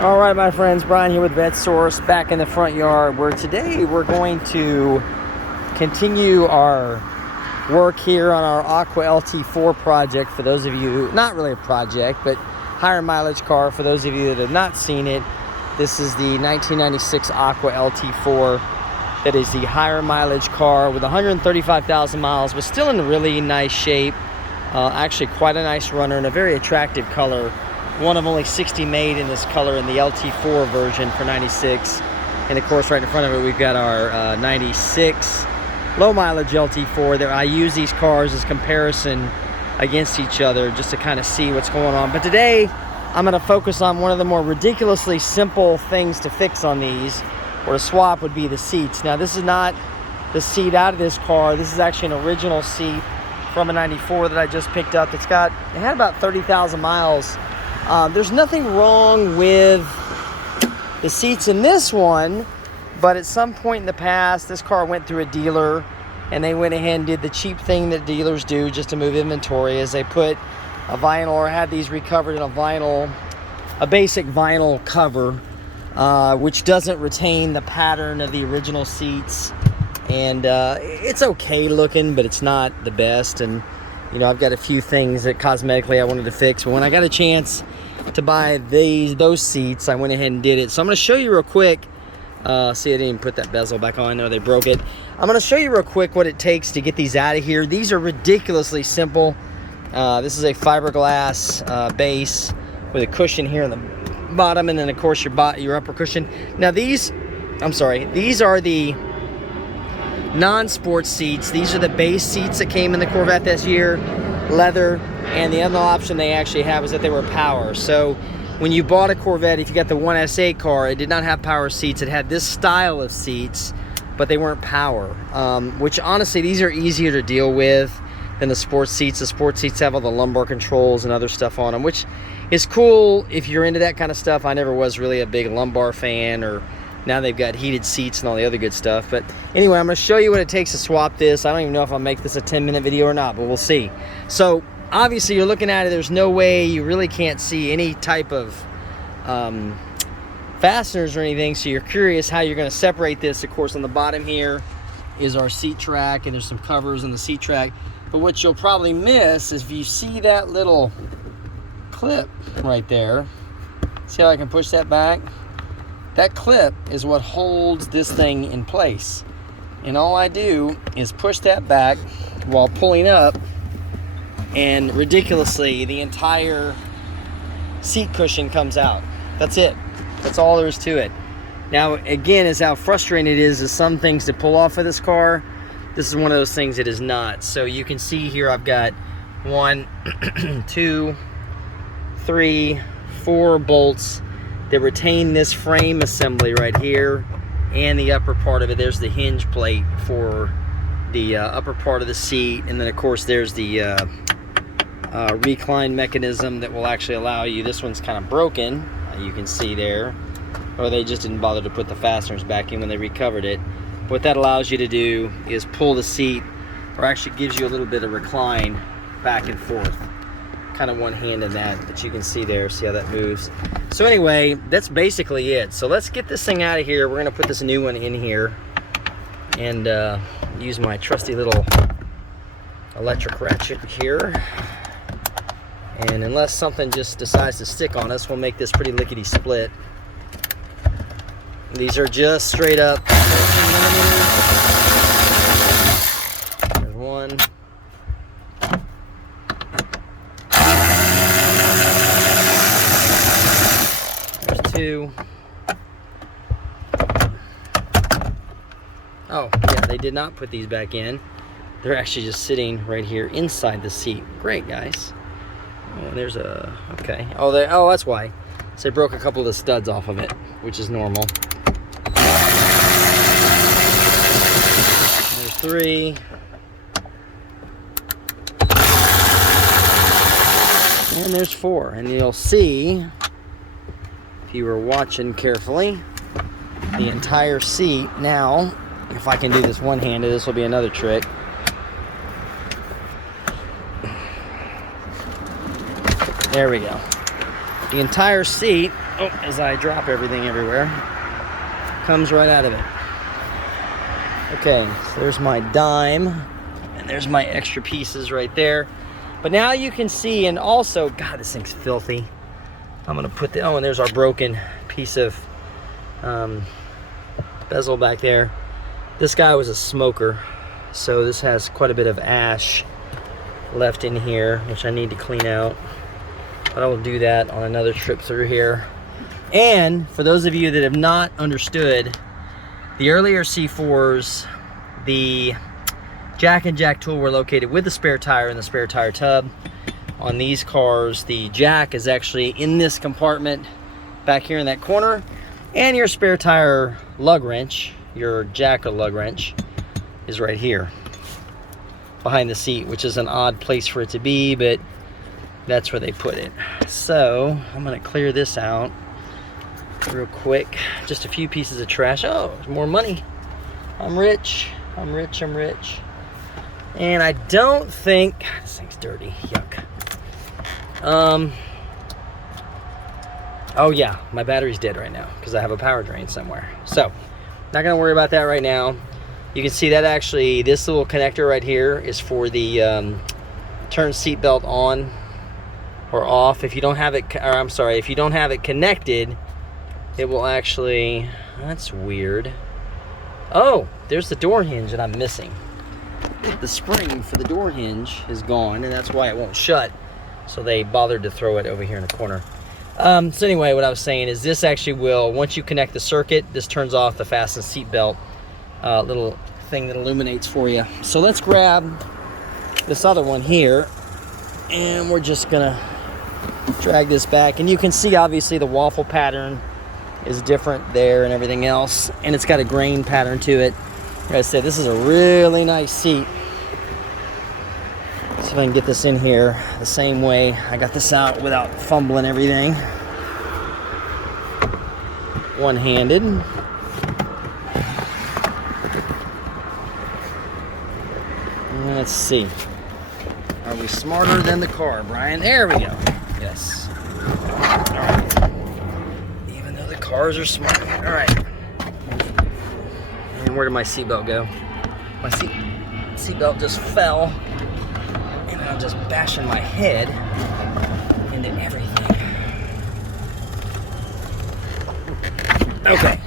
All right, my friends, Brian here with VetteSource, back in the front yard, where today we're going to continue our work here on our Aqua LT4 project. For those of you, not really a project, but higher mileage car. For those of you that have not seen it, this is the 1996 Aqua LT4. That is the higher mileage car with 135,000 miles, but still in really nice shape. Actually quite a nice runner and a very attractive color. One of only 60 made in this color in the LT4 version for 96. And of course, right in front of it, we've got our 96 low mileage LT4. That I use these cars as comparison against each other just to kind of see what's going on. But today, I'm going to focus on one of the more ridiculously simple things to fix on these, or to swap, would be the seats. Now, this is not the seat out of this car. This is actually an original seat from a 94 that I just picked up. It had about 30,000 miles. There's nothing wrong with the seats in this one, but at some point in the past, this car went through a dealer and they went ahead and did the cheap thing that dealers do just to move inventory, is they put a vinyl, or had these recovered in a basic vinyl cover, which doesn't retain the pattern of the original seats. And it's okay looking, but it's not the best. And you know, I've got a few things that cosmetically I wanted to fix, but when I got a chance to buy those seats, I went ahead and did it. So I'm going to show you real quick. See, I didn't even put that bezel back on. I know they broke it. I'm going to show you real quick what it takes to get these out of here. These are ridiculously simple. This is a fiberglass base with a cushion here in the bottom, and then of course your upper cushion. Now these are the non-sports seats. These are the base seats that came in the Corvette this year, leather. And the other option they actually have is that they were power. So when you bought a Corvette, if you got the 1SA car, it did not have power seats. It had this style of seats, but they weren't power. Which honestly, these are easier to deal with than the sports seats. The sports seats have all the lumbar controls and other stuff on them, which is cool if you're into that kind of stuff. I never was really a big lumbar fan, or now they've got heated seats and all the other good stuff. But anyway, I'm going to show you what it takes to swap this. I don't even know if I'll make this a 10-minute video or not, but we'll see. So obviously you're looking at it, there's no way, you really can't see any type of fasteners or anything, so you're curious how you're going to separate this. Of course, on the bottom here is our seat track, and there's some covers on the seat track. But what you'll probably miss is if you see that little clip right there, see how I can push that back? That clip is what holds this thing in place. And all I do is push that back while pulling up, and ridiculously, the entire seat cushion comes out. That's it. That's all there is to it. Now, again, is how frustrating it is some things to pull off of this car. This is one of those things that is not. So you can see here I've got 1, 2, 3, 4 bolts that retain this frame assembly right here, and the upper part of it. There's the hinge plate for the upper part of the seat, and then of course there's the recline mechanism that will actually allow you. This one's kind of broken, you can see there, or they just didn't bother to put the fasteners back in when they recovered it. What that allows you to do is pull the seat, or actually gives you a little bit of recline back and forth. Kind of one hand in that you can see there. See how that moves? So anyway, that's basically it. So let's get this thing out of here. We're going to put this new one in here and use my trusty little electric ratchet here. And unless something just decides to stick on us, we'll make this pretty lickety split. These are just straight up 14 millimeters. There's one. There's two. Oh, yeah, they did not put these back in. They're actually just sitting right here inside the seat. Great, guys. Oh, there's a, okay. Oh, that's why. So they broke a couple of the studs off of it, which is normal. There's 3. And there's 4. And you'll see, if you were watching carefully, the entire seat. Now, if I can do this one-handed, this will be another trick. There we go. The entire seat, oh, as I drop everything everywhere, comes right out of it. Okay, so there's my dime, and there's my extra pieces right there. But now you can see, and also, God, this thing's filthy. I'm gonna put the, oh, and there's our broken piece of bezel back there. This guy was a smoker, so this has quite a bit of ash left in here, which I need to clean out. But I will do that on another trip through here. And for those of you that have not understood, the earlier C4s, the jack and jack tool were located with the spare tire in the spare tire tub. On these cars, the jack is actually in this compartment back here in that corner, and your spare tire lug wrench, your jack or lug wrench, is right here behind the seat, which is an odd place for it to be, but that's where they put it. So I'm gonna clear this out real quick. Just a few pieces of trash. Oh, there's more money. I'm rich. I'm rich. I'm rich. And I don't think, God, this thing's dirty. Yuck. Oh yeah, my battery's dead right now because I have a power drain somewhere. So, not gonna worry about that right now. You can see that actually, this little connector right here is for the turn seat belt on or off. If you don't have it, or I'm sorry, if you don't have it connected, it will actually, that's weird. Oh, there's the door hinge that I'm missing. The spring for the door hinge is gone, and that's why it won't shut. So they bothered to throw it over here in the corner. So anyway, what I was saying is this actually will, once you connect the circuit, this turns off the fasten seat belt little thing that illuminates for you. So let's grab this other one here, and we're just gonna drag this back. And you can see obviously the waffle pattern is different there and everything else, and it's got a grain pattern to it. Like I said, this is a really nice seat. See if I can get this in here the same way I got this out without fumbling everything. One-handed. Let's see. Are we smarter than the car, Brian? There we go. Yes. All right. Even though the cars are smart. All right. And where did my seatbelt go? My seatbelt just fell. I'm just bashing my head into everything. Okay.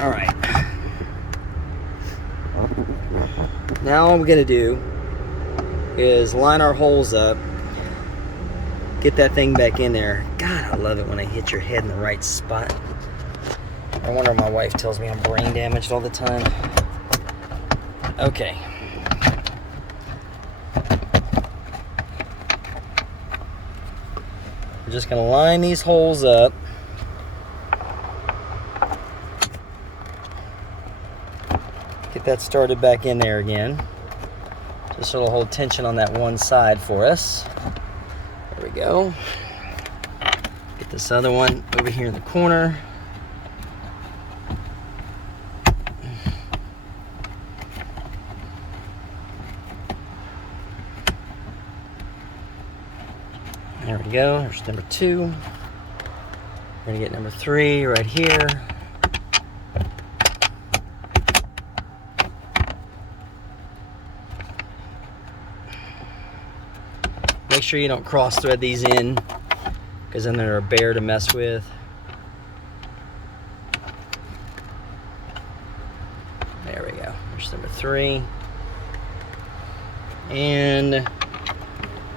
All right. Now all I'm gonna do is line our holes up, get that thing back in there. God, I love it when I hit your head in the right spot. I wonder if my wife tells me I'm brain damaged all the time. Okay. We're just gonna line these holes up. Get that started back in there again. Just so it'll hold tension on that one side for us. There we go. Get this other one over here in the corner. There we go, there's number 2. We're gonna get number 3 right here. Make sure you don't cross thread these in, because then they're a bear to mess with. There we go, there's number 3. And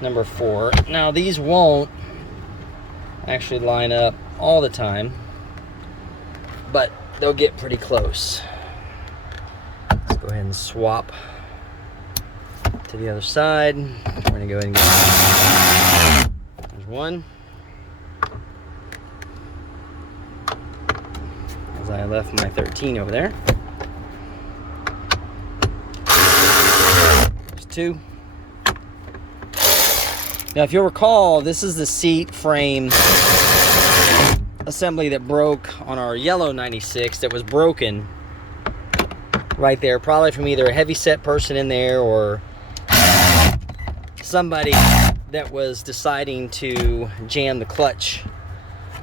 number 4. Now these won't actually line up all the time, but they'll get pretty close. Let's go ahead and swap to the other side. We're gonna go ahead and get, there's one. As I left my 13 over there. There's 2. Now, if you'll recall, this is the seat frame assembly that broke on our yellow 96 that was broken right there, probably from either a heavy set person in there or somebody that was deciding to jam the clutch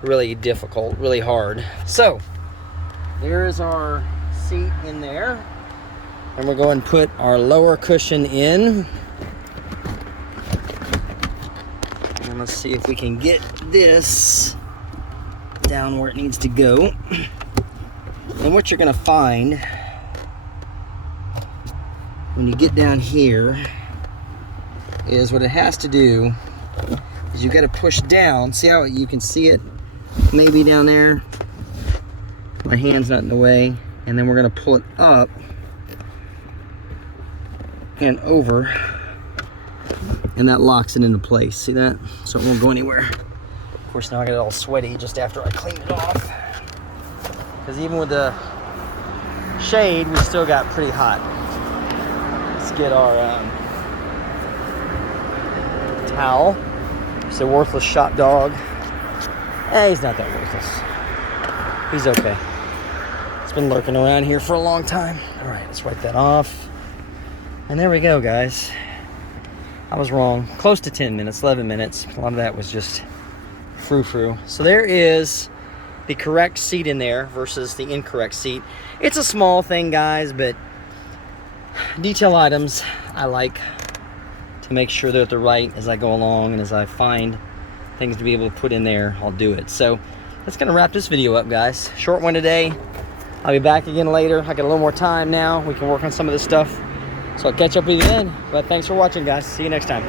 really difficult, really hard. So there's our seat in there, and we're going to put our lower cushion in. And let's see if we can get this down where it needs to go. And what you're going to find when you get down here is what it has to do is you've got to push down. See how you can see it maybe down there? My hand's not in the way. And then we're going to pull it up and over, and that locks it into place. See that? So it won't go anywhere. Of course, now I got it all sweaty just after I cleaned it off, because even with the shade, we still got pretty hot. Let's get our towel. It's a worthless shop dog. He's not that worthless. He's okay. It's been lurking around here for a long time. All right, let's wipe that off. And there we go, guys. I was wrong. Close to 10 minutes, 11 minutes. A lot of that was just frou-frou. So there is the correct seat in there versus the incorrect seat. It's a small thing, guys, but detail items I like to make sure they're at the right as I go along, and as I find things to be able to put in there, I'll do it. So that's gonna wrap this video up, guys. Short one today. I'll be back again later. I got a little more time now. We can work on some of this stuff. So I'll catch up with you then. But thanks for watching, guys. See you next time.